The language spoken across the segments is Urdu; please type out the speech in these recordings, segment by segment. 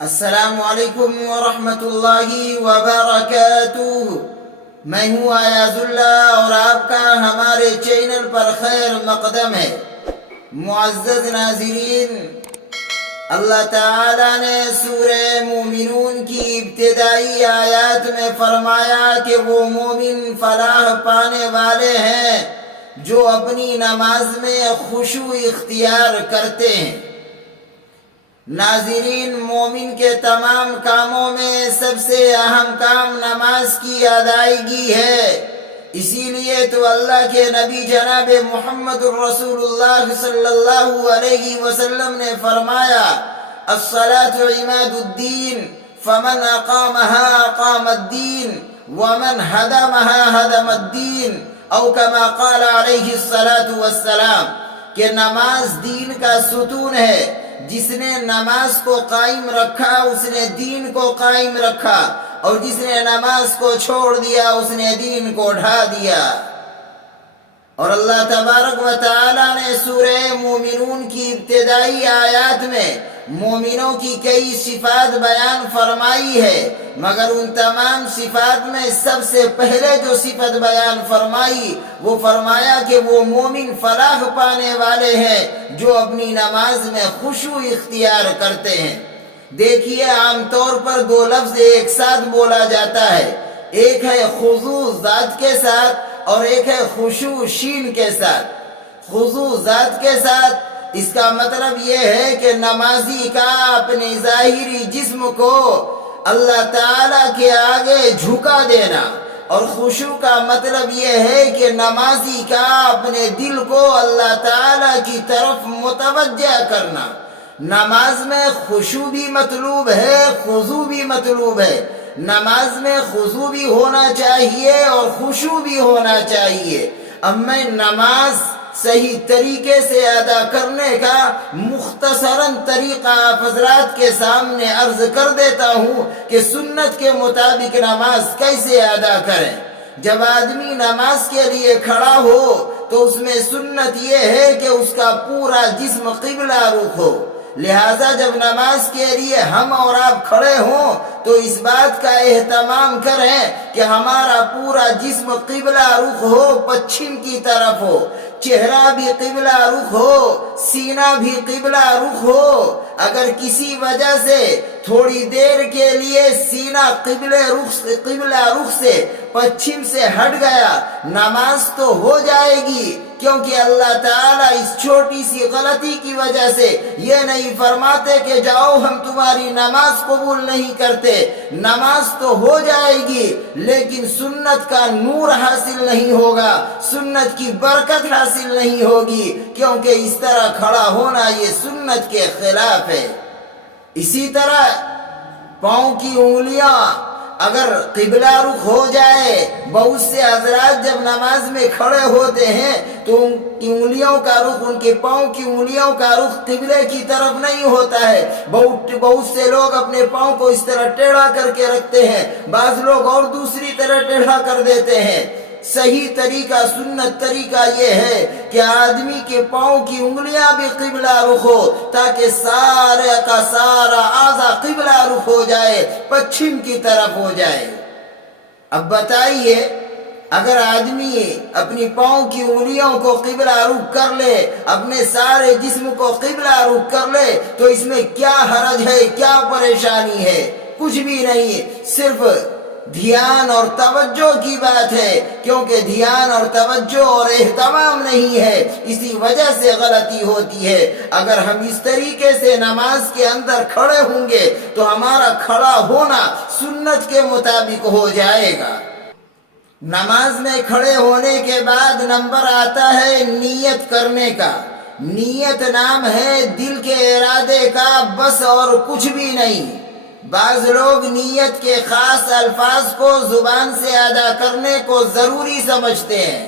السلام علیکم ورحمۃ اللہ وبرکاتہ۔ میں ہوں ایاز اللہ اور آپ کا ہمارے چینل پر خیر مقدم ہے۔ معزز ناظرین، اللہ تعالیٰ نے سورہ مومنون کی ابتدائی آیات میں فرمایا کہ وہ مومن فلاح پانے والے ہیں جو اپنی نماز میں خشوع اختیار کرتے ہیں۔ ناظرین، مومن کے تمام کاموں میں سب سے اہم کام نماز کی ادائیگی ہے۔ اسی لیے تو اللہ کے نبی جناب محمد الرسول اللہ صلی اللہ علیہ وسلم نے فرمایا، الصلاة عماد الدین فمن اقامها اقام الدین ومن هدمها هدم الدین، او کما قال علیہ الصلاة والسلام، کہ نماز دین کا ستون ہے۔ جس نے نماز کو قائم رکھا اس نے دین کو قائم رکھا، اور جس نے نماز کو چھوڑ دیا اس نے دین کو ڈھا دیا۔ اور اللہ تبارک و تعالی نے سورہ مومنون کی ابتدائی آیات میں مومنوں کی کئی صفات بیان فرمائی ہے، مگر ان تمام صفات میں سب سے پہلے جو صفت بیان فرمائی وہ فرمایا کہ وہ مومن فلاح پانے والے ہیں جو اپنی نماز میں خشوع اختیار کرتے ہیں۔ دیکھیے، عام طور پر دو لفظ ایک ساتھ بولا جاتا ہے، ایک ہے خضوع ذات کے ساتھ اور ایک ہے خشوع شین کے ساتھ۔ خضوع ذات کے ساتھ اس کا مطلب یہ ہے کہ نمازی کا اپنے ظاہری جسم کو اللہ تعالیٰ کے آگے جھکا دینا، اور خشوع کا مطلب یہ ہے کہ نمازی کا اپنے دل کو اللہ تعالیٰ کی طرف متوجہ کرنا۔ نماز میں خشوع بھی مطلوب ہے، خضوع بھی مطلوب ہے۔ نماز میں خضوع بھی ہونا چاہیے اور خشوع بھی ہونا چاہیے۔ اب میں نماز صحیح طریقے سے ادا کرنے کا مختصراً طریقہ آپ حضرات کے سامنے عرض کر دیتا ہوں کہ سنت کے مطابق نماز کیسے ادا کریں۔ جب آدمی نماز کے لیے کھڑا ہو تو اس میں سنت یہ ہے کہ اس کا پورا جسم قبلہ رخ ہو۔ لہذا جب نماز کے لیے ہم اور آپ کھڑے ہوں تو اس بات کا اہتمام کریں کہ ہمارا پورا جسم قبلہ رخ ہو، پچھم کی طرف ہو، چہرہ بھی قبلہ رخ ہو، سینہ بھی قبلہ رخ ہو۔ اگر کسی وجہ سے تھوڑی دیر کے لیے سینہ قبلہ رخ سے پچھم سے ہٹ گیا، نماز تو ہو جائے گی، کیونکہ اللہ تعالیٰ اس چھوٹی سی غلطی کی وجہ سے یہ نہیں فرماتے کہ جاؤ ہم تمہاری نماز قبول نہیں کرتے۔ نماز تو ہو جائے گی لیکن سنت کا نور حاصل نہیں ہوگا، سنت کی برکت حاصل نہیں ہوگی، کیونکہ اس طرح کھڑا ہونا یہ سنت کے خلاف ہے۔ اسی طرح پاؤں کی انگلیاں اگر قبلہ رخ ہو جائے، بہت سے حضرات جب نماز میں کھڑے ہوتے ہیں تو ان کی انگلیوں کا رخ، ان کے پاؤں کی انگلیوں کا رخ قبلے کی طرف نہیں ہوتا ہے۔ بہت سے لوگ اپنے پاؤں کو اس طرح ٹیڑھا کر کے رکھتے ہیں، بعض لوگ اور دوسری طرح ٹیڑھا کر دیتے ہیں۔ صحیح طریقہ، سنت طریقہ یہ ہے کہ آدمی کے پاؤں کی انگلیاں بھی قبلہ رخ ہو، تاکہ سارے کا سارا اعضا قبلہ رخ ہو جائے، پچھم کی طرف ہو جائے۔ اب بتائیے، اگر آدمی اپنی پاؤں کی انگلیوں کو قبلہ رخ کر لے، اپنے سارے جسم کو قبلہ رخ کر لے، تو اس میں کیا حرج ہے، کیا پریشانی ہے؟ کچھ بھی نہیں، صرف دھیان اور توجہ کی بات ہے، کیونکہ دھیان اور توجہ اور اہتمام نہیں ہے، اسی وجہ سے غلطی ہوتی ہے۔ اگر ہم اس طریقے سے نماز کے اندر کھڑے ہوں گے تو ہمارا کھڑا ہونا سنت کے مطابق ہو جائے گا۔ نماز میں کھڑے ہونے کے بعد نمبر آتا ہے نیت کرنے کا۔ نیت نام ہے دل کے ارادے کا، بس اور کچھ بھی نہیں۔ بعض لوگ نیت کے خاص الفاظ کو زبان سے ادا کرنے کو ضروری سمجھتے ہیں۔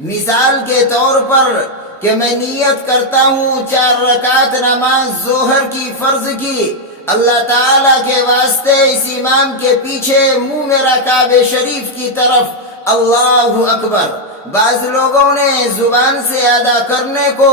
مثال کے طور پر کہ میں نیت کرتا ہوں 4 رکعت نماز ظہر کی فرض کی، اللہ تعالیٰ کے واسطے اس امام کے پیچھے منہ میرا کعبہ شریف کی طرف، اللہ اکبر۔ بعض لوگوں نے زبان سے ادا کرنے کو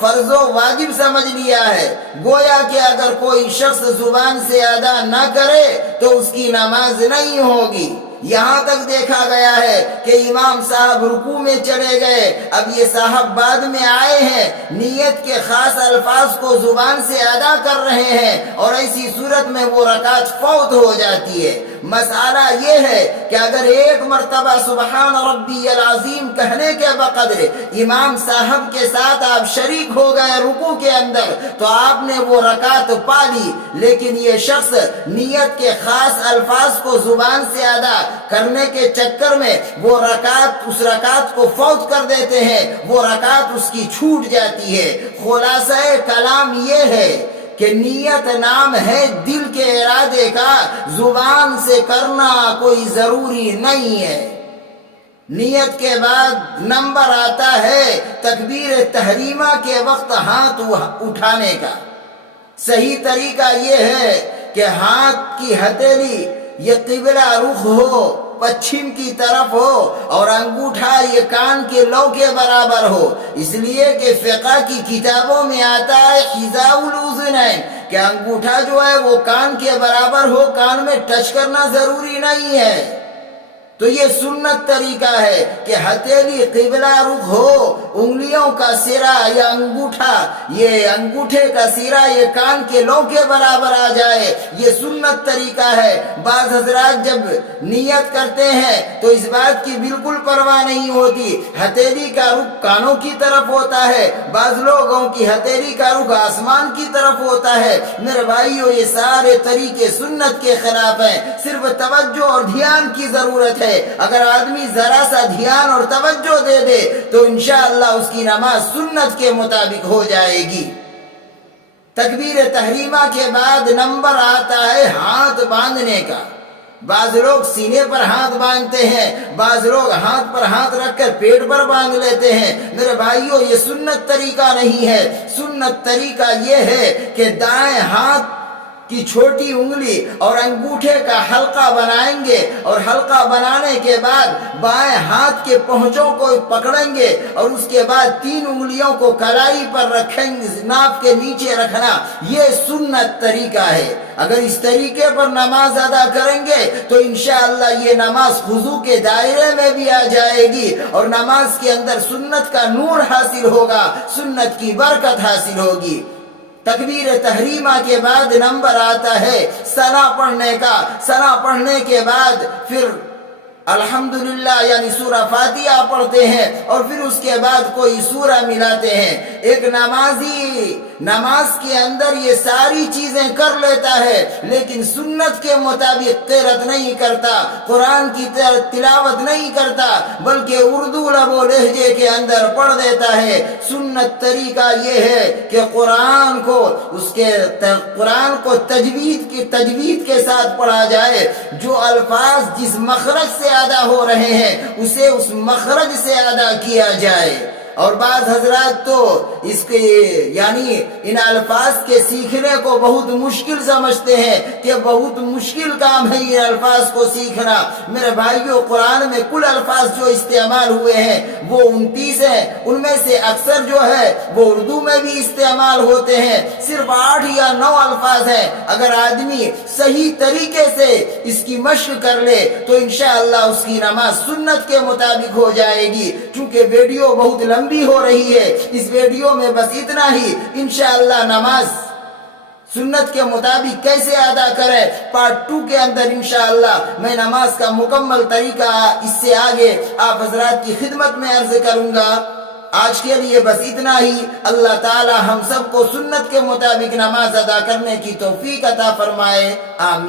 فرض و واجب سمجھ لیا ہے، گویا کہ اگر کوئی شخص زبان سے ادا نہ کرے تو اس کی نماز نہیں ہوگی۔ یہاں تک دیکھا گیا ہے کہ امام صاحب رکوع میں چلے گئے، اب یہ صاحب بعد میں آئے ہیں، نیت کے خاص الفاظ کو زبان سے ادا کر رہے ہیں اور ایسی صورت میں وہ رکعت فوت ہو جاتی ہے۔ مسئلہ یہ ہے کہ اگر ایک مرتبہ سبحان ربی العظیم کہنے کے بقدر امام صاحب کے ساتھ آپ شریک ہو گئے رکوع کے اندر تو آپ نے وہ رکعت پا لی، لیکن یہ شخص نیت کے خاص الفاظ کو زبان سے ادا کرنے کے چکر میں وہ اس رکعت کو فوت کر دیتے ہیں، وہ رکعت اس کی چھوٹ جاتی ہے۔ خلاصہ کلام یہ ہے کہ نیت نام ہے دل کے ارادے کا، زبان سے کرنا کوئی ضروری نہیں ہے۔ نیت کے بعد نمبر آتا ہے تکبیر تحریمہ کے وقت ہاتھ اٹھانے کا۔ صحیح طریقہ یہ ہے کہ ہاتھ کی ہتھیلی یہ قبلہ رخ ہو، پچھم کی طرف ہو، اور انگوٹھا یہ کان کے لو کے برابر ہو، اس لیے کہ فقہ کی کتابوں میں آتا ہے حذاء الاذنین کہ انگوٹھا جو ہے وہ کان کے برابر ہو، کان میں ٹچ کرنا ضروری نہیں ہے۔ تو یہ سنت طریقہ ہے کہ ہتھیلی قبلہ رخ ہو، انگلیوں کا سرا یا انگوٹھا یہ انگوٹھے کا سرا یہ کان کے لو کے برابر آ جائے، یہ سنت طریقہ ہے۔ بعض حضرات جب نیت کرتے ہیں تو اس بات کی بالکل پرواہ نہیں ہوتی، ہتھیلی کا رخ کانوں کی طرف ہوتا ہے، بعض لوگوں کی ہتھیلی کا رخ آسمان کی طرف ہوتا ہے۔ میرے بھائیو یہ سارے طریقے سنت کے خلاف ہیں، صرف توجہ اور دھیان کی ضرورت ہے۔ اگر آدمی ذرا سا دھیان اور توجہ دے دے تو انشاءاللہ اس کی نماز سنت کے مطابق ہو جائے گی۔ تکبیر تحریمہ کے بعد نمبر آتا ہے ہاتھ باندھنے کا۔ بعض لوگ سینے پر ہاتھ باندھتے ہیں، بعض لوگ ہاتھ پر ہاتھ رکھ کر پیٹ پر باندھ لیتے ہیں۔ میرے بھائیو یہ سنت طریقہ نہیں ہے۔ سنت طریقہ یہ ہے کہ دائیں ہاتھ کی چھوٹی انگلی اور انگوٹھے کا حلقہ بنائیں گے، اور حلقہ بنانے کے بعد بائیں ہاتھ کے پہنچوں کو پکڑیں گے، اور اس کے بعد 3 انگلیوں کو کلائی پر رکھیں گے، ناف کے نیچے رکھنا، یہ سنت طریقہ ہے۔ اگر اس طریقے پر نماز ادا کریں گے تو انشاءاللہ یہ نماز خضوع کے دائرے میں بھی آ جائے گی، اور نماز کے اندر سنت کا نور حاصل ہوگا، سنت کی برکت حاصل ہوگی۔ تکبیر تحریمہ کے بعد نمبر آتا ہے ثنا پڑھنے کا۔ ثنا پڑھنے کے بعد پھر الحمدللہ یعنی سورہ فاتحہ پڑھتے ہیں، اور پھر اس کے بعد کوئی سورہ ملاتے ہیں۔ ایک نمازی نماز کے اندر یہ ساری چیزیں کر لیتا ہے، لیکن سنت کے مطابق قرأت نہیں کرتا، قرآن کی تلاوت نہیں کرتا، بلکہ اردو لب و لہجے کے اندر پڑھ دیتا ہے۔ سنت طریقہ یہ ہے کہ قرآن کو تجوید کے ساتھ پڑھا جائے، جو الفاظ جس مخرج سے ادا ہو رہے ہیں اسے اس مخرج سے ادا کیا جائے۔ اور بعض حضرات تو اس کے یعنی ان الفاظ کے سیکھنے کو بہت مشکل سمجھتے ہیں کہ بہت مشکل کام ہے یہ الفاظ کو سیکھنا۔ میرے بھائیو قرآن میں کل الفاظ جو استعمال ہوئے ہیں وہ 29 ہیں، ان میں سے اکثر جو ہے وہ اردو میں بھی استعمال ہوتے ہیں، صرف 8 یا 9 الفاظ ہیں۔ اگر آدمی صحیح طریقے سے اس کی مشق کر لے تو انشاءاللہ اس کی نماز سنت کے مطابق ہو جائے گی۔ چونکہ ویڈیو بہت لمبی ہو رہی ہے، اس ویڈیو میں بس اتنا ہی۔ انشاءاللہ نماز سنت کے مطابق کیسے ادا کریں پارٹ 2 کے اندر انشاءاللہ میں نماز کا مکمل طریقہ اس سے آگے آپ حضرات کی خدمت میں عرض کروں گا۔ آج کے لیے بس اتنا ہی۔ اللہ تعالی ہم سب کو سنت کے مطابق نماز ادا کرنے کی توفیق عطا فرمائے، آمین۔